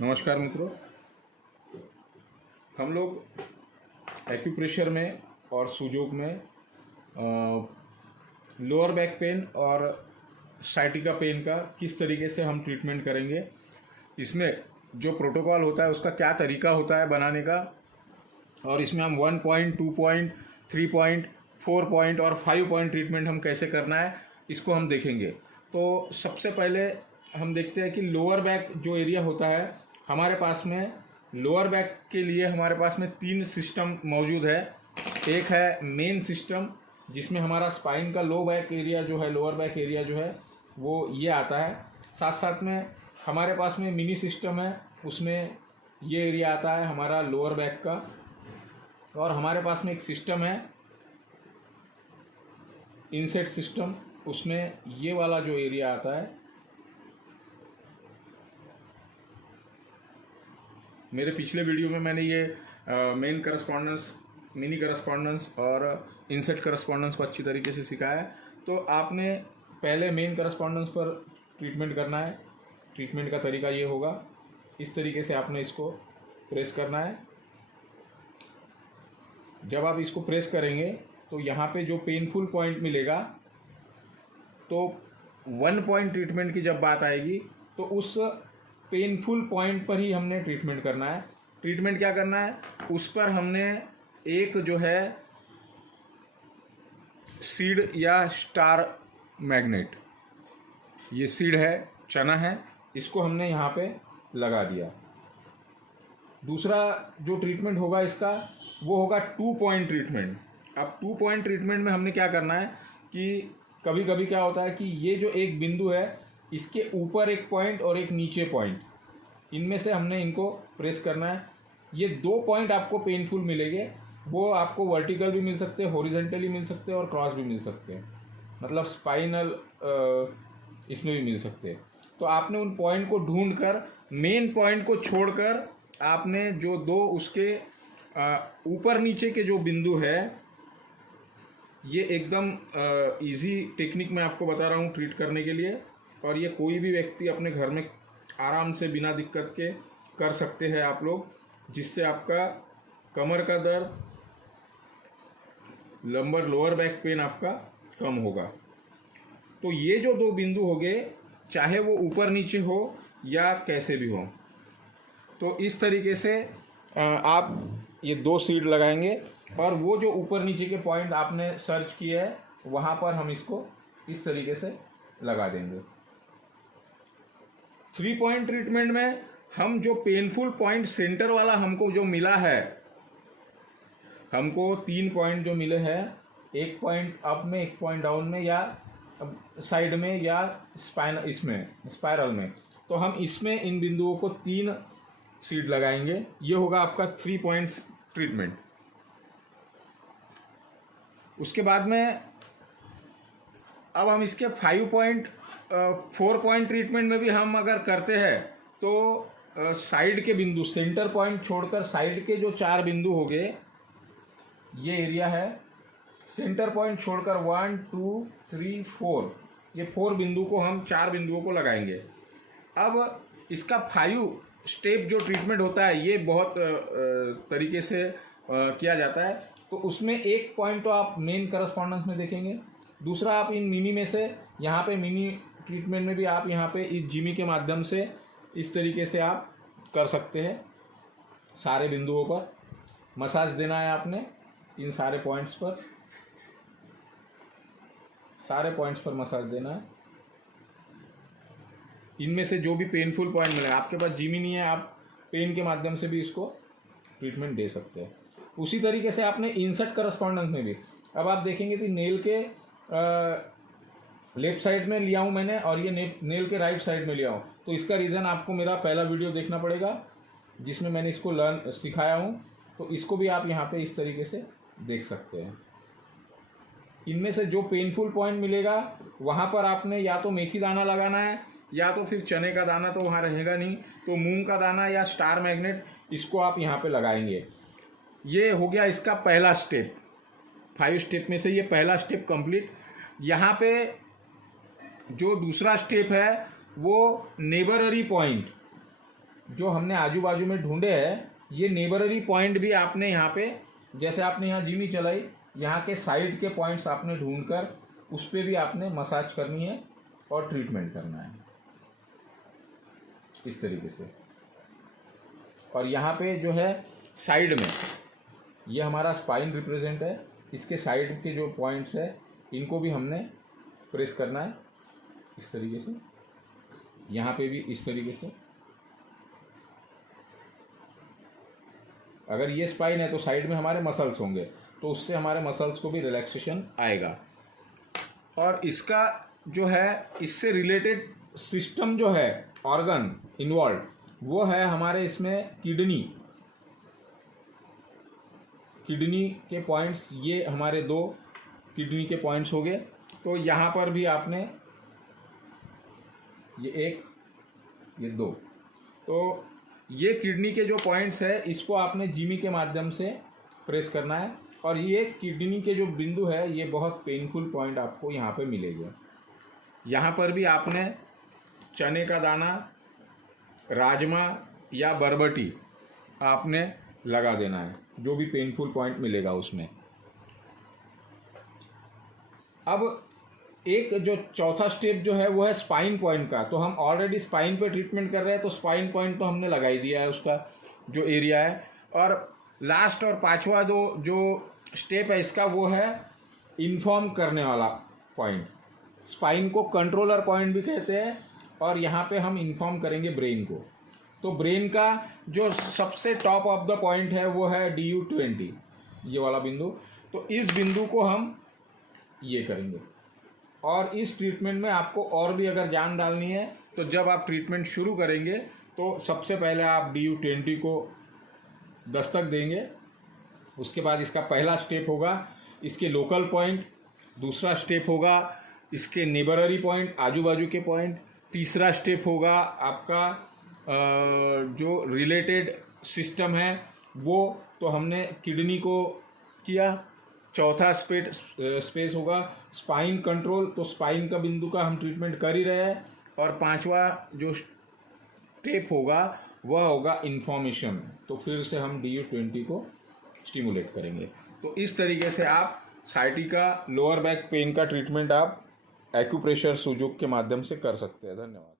नमस्कार मित्रों, हम लोग एक्यूप्रेशर में और सुजोग में लोअर बैक पेन और साइटिका पेन का किस तरीके से हम ट्रीटमेंट करेंगे, इसमें जो प्रोटोकॉल होता है उसका क्या तरीका होता है बनाने का, और इसमें हम 1 पॉइंट, 2 पॉइंट, 3 पॉइंट, 4 पॉइंट और 5 पॉइंट ट्रीटमेंट हम कैसे करना है इसको हम देखेंगे। तो सबसे पहले हम देखते हैं कि लोअर बैक जो एरिया होता है हमारे पास में, लोअर बैक के लिए हमारे पास में 3 सिस्टम मौजूद है। एक है मेन सिस्टम जिसमें हमारा स्पाइन का लो बैक एरिया जो है, लोअर बैक एरिया जो है वो ये आता है। साथ साथ में हमारे पास में मिनी सिस्टम है, उसमें ये एरिया आता है हमारा लोअर बैक का। और हमारे पास में एक सिस्टम है इनसेट सिस्टम, उसमें ये वाला जो एरिया आता है, मेरे पिछले वीडियो में मैंने ये मेन करस्पॉन्डेंस, मिनी करस्पॉन्डेंस और इनसेट करस्पॉन्डेंस को अच्छी तरीके से सिखाया है। तो आपने पहले मेन करस्पॉन्डेंस पर ट्रीटमेंट करना है। ट्रीटमेंट का तरीका ये होगा, इस तरीके से आपने इसको प्रेस करना है। जब आप इसको प्रेस करेंगे तो यहाँ पे जो पेनफुल पॉइंट मिलेगा, तो 1 पॉइंट ट्रीटमेंट की जब बात आएगी तो उस पेनफुल पॉइंट पर ही हमने ट्रीटमेंट करना है। ट्रीटमेंट क्या करना है, उस पर हमने एक जो है सीड या स्टार मैग्नेट, ये सीड है, चना है, इसको हमने यहाँ पे लगा दिया। दूसरा जो ट्रीटमेंट होगा इसका वो होगा 2 पॉइंट ट्रीटमेंट। अब 2 पॉइंट ट्रीटमेंट में हमने क्या करना है कि कभी कभी क्या होता है कि ये जो एक बिंदु है इसके ऊपर एक पॉइंट और एक नीचे पॉइंट, इनमें से हमने इनको प्रेस करना है। ये 2 पॉइंट आपको पेनफुल मिलेंगे, वो आपको वर्टिकल भी मिल सकते हैं, हॉरिजॉन्टली मिल सकते हैं और क्रॉस भी मिल सकते हैं, मतलब स्पाइनल इसमें भी मिल सकते हैं। तो आपने उन पॉइंट को ढूंढकर, मेन पॉइंट को छोड़कर आपने जो 2 उसके ऊपर नीचे के जो बिंदु है, ये एकदम इजी टेक्निक मैं आपको बता रहा हूँ ट्रीट करने के लिए, और ये कोई भी व्यक्ति अपने घर में आराम से बिना दिक्कत के कर सकते हैं आप लोग, जिससे आपका कमर का दर्द, लंबर लोअर बैक पेन आपका कम होगा। तो ये जो 2 बिंदु हो गए, चाहे वो ऊपर नीचे हो या कैसे भी हो, तो इस तरीके से आप ये 2 सीड लगाएंगे और वो जो ऊपर नीचे के पॉइंट आपने सर्च किए हैं वहाँ पर हम इसको इस तरीके से लगा देंगे। 3 पॉइंट ट्रीटमेंट में हम जो पेनफुल पॉइंट सेंटर वाला हमको जो मिला है, हमको 3 पॉइंट जो मिले हैं, 1 पॉइंट अप में, 1 पॉइंट डाउन में, या साइड में, या इसमें स्पाइरल में, तो हम इसमें इन बिंदुओं को 3 सीड लगाएंगे। ये होगा आपका 3 पॉइंट्स ट्रीटमेंट। उसके बाद में अब हम इसके 5 पॉइंट, 4 पॉइंट ट्रीटमेंट में भी हम अगर करते हैं तो साइड के बिंदु, सेंटर पॉइंट छोड़कर साइड के जो 4 बिंदु हो गए, ये एरिया है, सेंटर पॉइंट छोड़कर 1, 2, 3, 4, ये 4 बिंदु को हम 4 बिंदुओं को लगाएंगे। अब इसका 5 स्टेप जो ट्रीटमेंट होता है ये बहुत तरीके से किया जाता है। तो उसमें 1 पॉइंट तो आप मेन करस्पॉन्डेंस में देखेंगे, दूसरा आप इन मिनी में से, यहाँ पे मिनी ट्रीटमेंट में भी आप यहाँ पे इस जिमी के माध्यम से इस तरीके से आप कर सकते हैं। सारे बिंदुओं पर मसाज देना है आपने, इन सारे पॉइंट्स पर, सारे पॉइंट्स पर मसाज देना है। इनमें से जो भी पेनफुल पॉइंट मिलेगा, आपके पास जिमी नहीं है, आप पेन के माध्यम से भी इसको ट्रीटमेंट दे सकते हैं। उसी तरीके से आपने इंसर्ट करस्पॉन्डेंस में भी, अब आप देखेंगे कि नेल के लेफ्ट साइड में लिया हूँ मैंने और ये नेल के राइट साइड में लिया हूँ, तो इसका रीज़न आपको मेरा पहला वीडियो देखना पड़ेगा जिसमें मैंने इसको सिखाया हूँ। तो इसको भी आप यहाँ पे इस तरीके से देख सकते हैं। इनमें से जो पेनफुल पॉइंट मिलेगा वहाँ पर आपने या तो मेथी दाना लगाना है, या तो फिर चने का दाना तो वहाँ रहेगा नहीं, तो मूंग का दाना या स्टार मैग्नेट, इसको आप यहाँ पे लगाएंगे। ये हो गया इसका पहला स्टेप। 5 स्टेप में से ये पहला स्टेप कंप्लीट। यहाँ पे जो दूसरा स्टेप है वो नेबररी पॉइंट, जो हमने आजू बाजू में ढूंढे हैं, ये नेबररी पॉइंट भी आपने यहाँ पे, जैसे आपने यहाँ जिमी चलाई, यहाँ के साइड के पॉइंट्स आपने ढूंढकर उस पर भी आपने मसाज करनी है और ट्रीटमेंट करना है इस तरीके से। और यहाँ पे जो है साइड में, ये हमारा स्पाइन रिप्रेजेंट है, इसके साइड के जो पॉइंट्स है इनको भी हमने प्रेस करना है इस तरीके से, यहाँ पे भी इस तरीके से। अगर ये स्पाइन है तो साइड में हमारे मसल्स होंगे, तो उससे हमारे मसल्स को भी रिलैक्सेशन आएगा। और इसका जो है, इससे रिलेटेड सिस्टम जो है, ऑर्गन इन्वॉल्व, वो है हमारे इसमें किडनी के पॉइंट्स। ये हमारे 2 किडनी के पॉइंट्स हो गए। तो यहाँ पर भी आपने ये 1, ये 2, तो ये किडनी के जो पॉइंट्स है इसको आपने जिमी के माध्यम से प्रेस करना है। और ये किडनी के जो बिंदु है, ये बहुत पेनफुल पॉइंट आपको यहाँ पे मिलेगा। यहाँ पर भी आपने चने का दाना, राजमा या बरबटी आपने लगा देना है, जो भी पेनफुल पॉइंट मिलेगा उसमें। अब एक जो चौथा स्टेप जो है वो है स्पाइन पॉइंट का। तो हम ऑलरेडी स्पाइन पे ट्रीटमेंट कर रहे हैं, तो स्पाइन पॉइंट तो हमने लगा ही दिया है, उसका जो एरिया है। और लास्ट और 5वां जो स्टेप है इसका, वो है इन्फॉर्म करने वाला पॉइंट। स्पाइन को कंट्रोलर पॉइंट भी कहते हैं, और यहाँ पे हम इन्फॉर्म करेंगे ब्रेन को। तो ब्रेन का जो सबसे टॉप ऑफ द पॉइंट है वो है DU20, ये वाला बिंदु। तो इस बिंदु को हम ये करेंगे। और इस ट्रीटमेंट में आपको और भी अगर जान डालनी है, तो जब आप ट्रीटमेंट शुरू करेंगे तो सबसे पहले आप DU20 को दस्तक देंगे। उसके बाद इसका पहला स्टेप होगा इसके लोकल पॉइंट, दूसरा स्टेप होगा इसके नेबररी पॉइंट, आजू बाजू के पॉइंट, तीसरा स्टेप होगा आपका जो रिलेटेड सिस्टम है वो, तो हमने किडनी को किया। चौथा स्पेस होगा स्पाइन कंट्रोल, तो स्पाइन का बिंदु का हम ट्रीटमेंट कर ही रहे हैं। और 5वां जो स्टेप होगा वह होगा इन्फॉर्मेशन, तो फिर से हम DU20 को स्टिमुलेट करेंगे। तो इस तरीके से आप साइटिका लोअर बैक पेन का ट्रीटमेंट आप एक्यूप्रेशर सुजोग के माध्यम से कर सकते हैं। धन्यवाद।